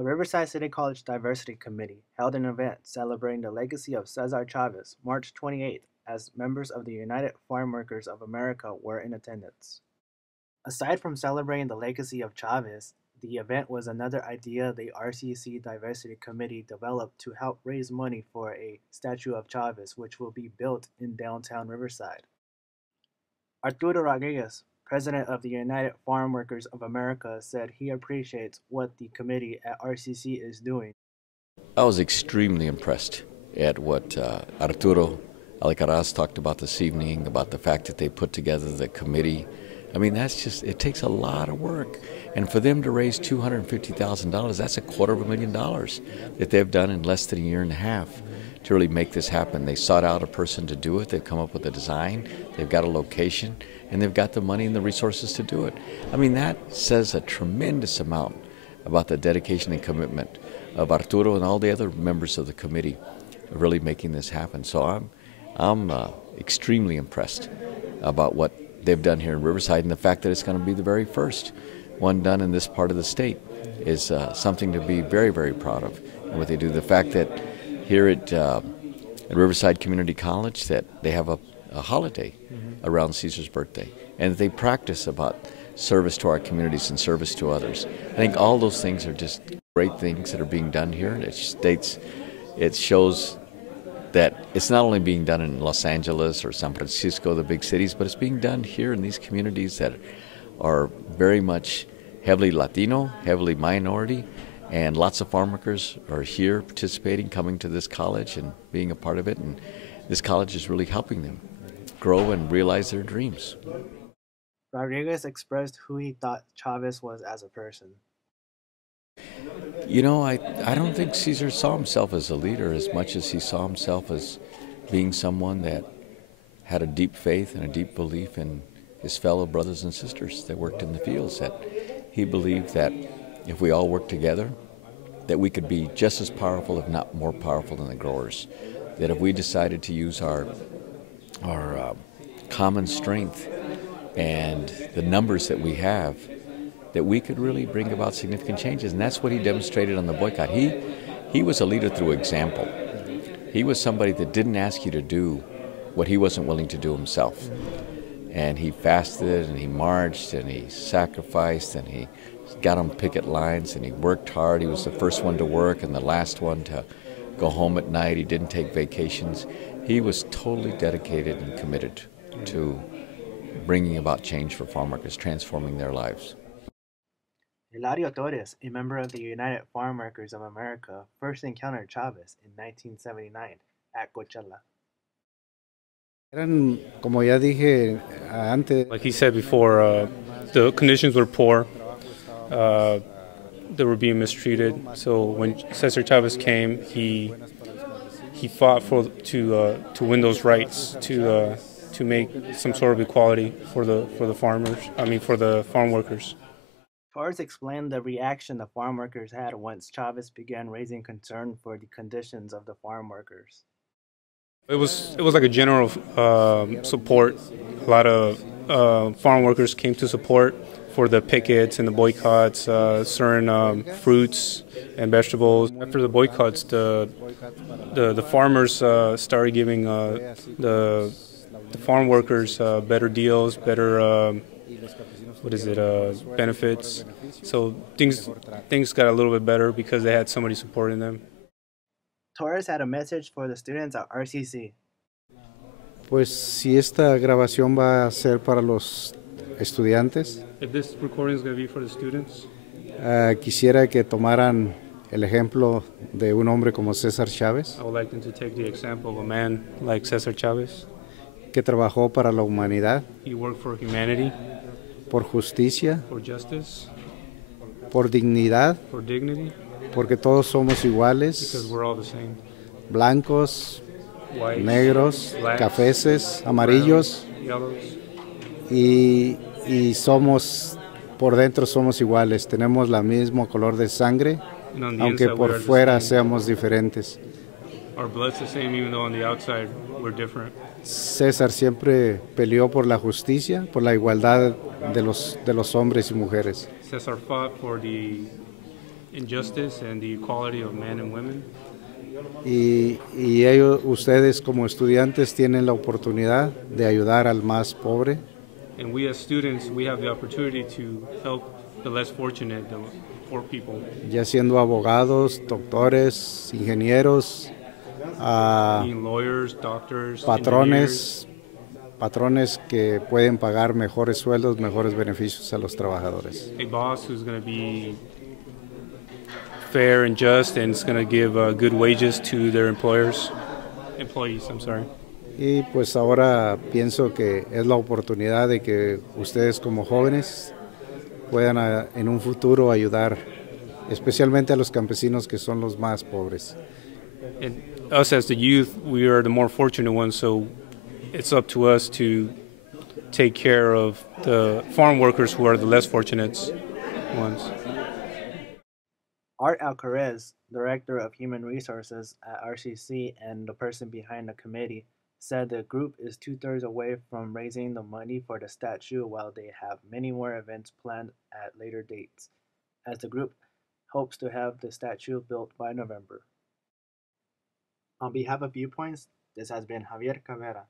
The Riverside City College Diversity Committee held an event celebrating the legacy of Cesar Chavez March 28th as members of the United Farm Workers of America were in attendance. Aside from celebrating the legacy of Chavez, the event was another idea the RCC Diversity Committee developed to help raise money for a statue of Chavez which will be built in downtown Riverside. Arturo Rodriguez, president of the United Farm Workers of America, said he appreciates what the committee at RCC is doing. I was extremely impressed at what Arturo Alcaraz talked about this evening, about the fact that they put together the committee. I mean, it takes a lot of work. And for them to raise $250,000, that's $250,000 that they've done in less than a year and a half to really make this happen. They sought out a person to do it. They've come up with a design. They've got a location. And they've got the money and the resources to do it. I mean, that says a tremendous amount about the dedication and commitment of Arturo and all the other members of the committee of really making this happen. So I'm extremely impressed about what they've done here in Riverside, and the fact that it's going to be the very first one done in this part of the state is something to be very, very proud of. And what they do, the fact that here at Riverside Community College that they have a holiday around Cesar's birthday, and they practice about service to our communities and service to others. I think all those things are just great things that are being done here. It shows that it's not only being done in Los Angeles or San Francisco, the big cities, but it's being done here in these communities that are very much heavily Latino, heavily minority, and lots of farm workers are here participating, coming to this college and being a part of it, and this college is really helping them grow and realize their dreams. Rodriguez expressed who he thought Chavez was as a person. You know, I don't think Cesar saw himself as a leader as much as he saw himself as being someone that had a deep faith and a deep belief in his fellow brothers and sisters that worked in the fields, that he believed that if we all worked together, that we could be just as powerful, if not more powerful than the growers. That if we decided to use our common strength and the numbers that we have, that we could really bring about significant changes. And that's what he demonstrated on the boycott. He was a leader through example. He was somebody that didn't ask you to do what he wasn't willing to do himself. And he fasted, and he marched, and he sacrificed, and he got on picket lines, and he worked hard. He was the first one to work and the last one to go home at night. He didn't take vacations. He was totally dedicated and committed to bringing about change for farm workers, transforming their lives. Hilario Torres, a member of the United Farm Workers of America, first encountered Chavez in 1979 at Coachella. Como ya dije antes. Like he said before, the conditions were poor. They were being mistreated. So when Cesar Chavez came, he fought to win those rights, to make some sort of equality for the farmers. I mean, for the farm workers. Torres explained the reaction the farm workers had once Chavez began raising concern for the conditions of the farm workers. It was like a general support. A lot of farm workers came to support for the pickets and the boycotts, certain fruits and vegetables. After the boycotts, the farmers started giving the farm workers better deals, better benefits. So things got a little bit better because they had somebody supporting them. Torres had a message for the students at RCC. Pues si esta grabación va a ser para los estudiantes, If this recording is going to be for the students, quisiera que tomaran el ejemplo de un hombre como Cesar Chavez, I would like them to take the example of a man like Cesar Chavez. que trabajó para la humanidad, He worked for humanity, por justicia, for justice, por dignidad, for dignity, porque todos somos because iguales, we're all the same. blancos, Whites, negros, blacks, cafeces, amarillos, yellows, y somos, por dentro somos iguales, tenemos el mismo color de sangre, and on the aunque inside por we're the fuera same. seamos diferentes. Our blood's the same even though on the outside we're different. César siempre peleó por la justicia, por la igualdad de los hombres y mujeres. Cesar fought injustice and the equality of men and women. Y ellos, ustedes como estudiantes tienen la oportunidad de ayudar al más pobre. And we as students, we have the opportunity to help the less fortunate, the poor people. Ya siendo abogados, doctores, ingenieros, Being lawyers, doctors, engineers, patrones que pueden pagar mejores sueldos, mejores beneficios a los trabajadores. a boss who's going to be fair and just and is going to give good wages to their employees. I'm sorry. Y pues ahora pienso que es la oportunidad de que ustedes como jóvenes puedan en un futuro ayudar especialmente a los campesinos que son los más pobres. And us as the youth, we are the more fortunate ones, so it's up to us to take care of the farm workers who are the less fortunate ones. Art Alcarez, Director of Human Resources at RCC and the person behind the committee, said the group is 2/3 away from raising the money for the statue while they have many more events planned at later dates, as the group hopes to have the statue built by November. On behalf of Viewpoints, this has been Javier Cabrera.